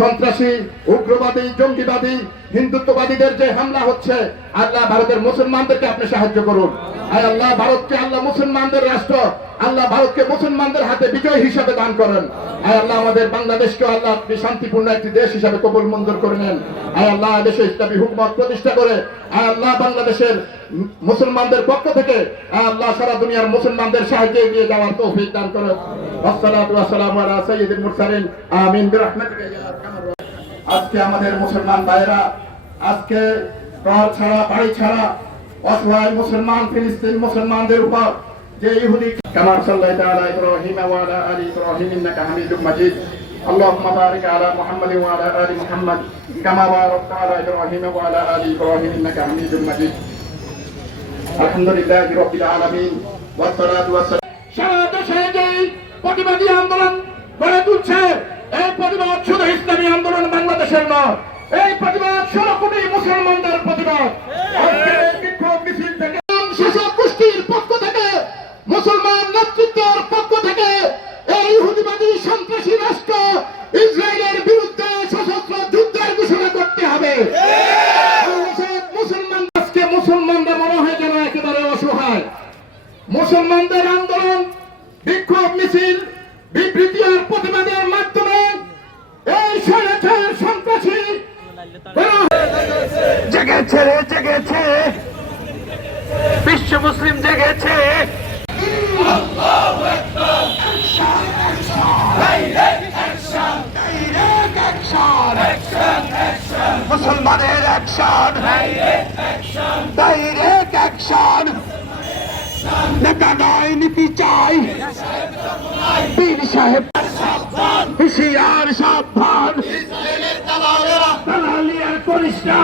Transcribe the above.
সন্ত্রাসী, উগ্রবাদী, জঙ্গিবাদী, হিন্দুত্ববাদীদের যে হামলা হচ্ছে, আল্লাহ ভারতের মুসলমানদেরকে আপনি সাহায্য করুন। আয় আল্লাহ, ভারতকে আল্লাহ মুসলমানদের রাষ্ট্র, আল্লাহ ভারতকে মুসলমানদের হাতে বিজয় হিসাবে দান করেন। আয় আল্লাহ, আমাদের বাংলাদেশকে আল্লাহ আপনি শান্তিপূর্ণ একটি দেশ হিসাবে কবুল মঞ্জুর করে নেন। আয় আল্লাহ, দেশে ইসলামী হুকুমত প্রতিষ্ঠা করে আয় আল্লাহ বাংলাদেশের মুসলমানদের পক্ষ থেকে আয় আল্লাহ সারা দুনিয়ার মুসলমানদের সাহায্যে এগিয়ে যাওয়ার তৌফিক দান করেন। আসসালাতু ওয়াসসালামু আলা সাইয়্যিদিল মুরসালিন আমিন বিরহমাতিকা ইয়া আরহামার রাহিমিন। আজকে আমাদের মুসলমান ভাইরা আজকে ঘর ছাড়া, বাড়ি ছাড়া অসহায় মুসলমান, ফিলিস্তিন মুসলমানদের উপর যে ইহুদি কামা সাল্লাল্লাহু আলা ইব্রাহিম ওয়া আলা আলি ইব্রাহিম ইন্নাকা হামিদুম মাজিদ। আল্লাহুম্মা বারিক আলা মুহাম্মাদ ওয়া আলা আলি মুহাম্মাদ কামা বারাকতা আলা ইব্রাহিম ওয়া আলা আলি ইব্রাহিম ইন্নাকা হামিদুম মাজিদ। আলহামদুলিল্লাহি রাব্বিল আলামিন ওয়াস সালাতু ওয়াস সালাম। সারা দেশে যে প্রতিবাদী আন্দোলন গড়ে তুলছে, এই প্রতিবাদ শুধু ইসলামী আন্দোলন বাংলাদেশের নয়, এই প্রতিবাদ 16 কোটি মুসলমানদের প্রতিবাদ। আজকের বিক্ষোভ মিছিল থেকে শাসক গোষ্ঠীর পক্ষ থেকে, মুসলমান নেতৃত্বের পক্ষ থেকে এই ইহুদিবাদী সন্ত্রাসী রাষ্ট্র ইসরায়েলের বিরুদ্ধে সশস্ত্র যুদ্ধের ঘোষণা করতে হবে। মুসলমান আজকে মুসলমানরা মনে হয় যেন একেবারে অসহায়। মুসলমানদের আন্দোলন, বিক্ষোভ মিছিল, বিবৃতি আর প্রতিবাদের মাধ্যমে এই স্বৈরাচার সন্ত্রাসী জেগেছে, জেগেছে, বিশ্ব মুসলিম জেগেছে। মুসলমানের অ্যাকশন, ডাইরেক্ট অ্যাকশন, নেতা নয় নীতি চাই। পীর সাহেব হুঁশিয়ার, সাবধান, দালালি আর করিস না।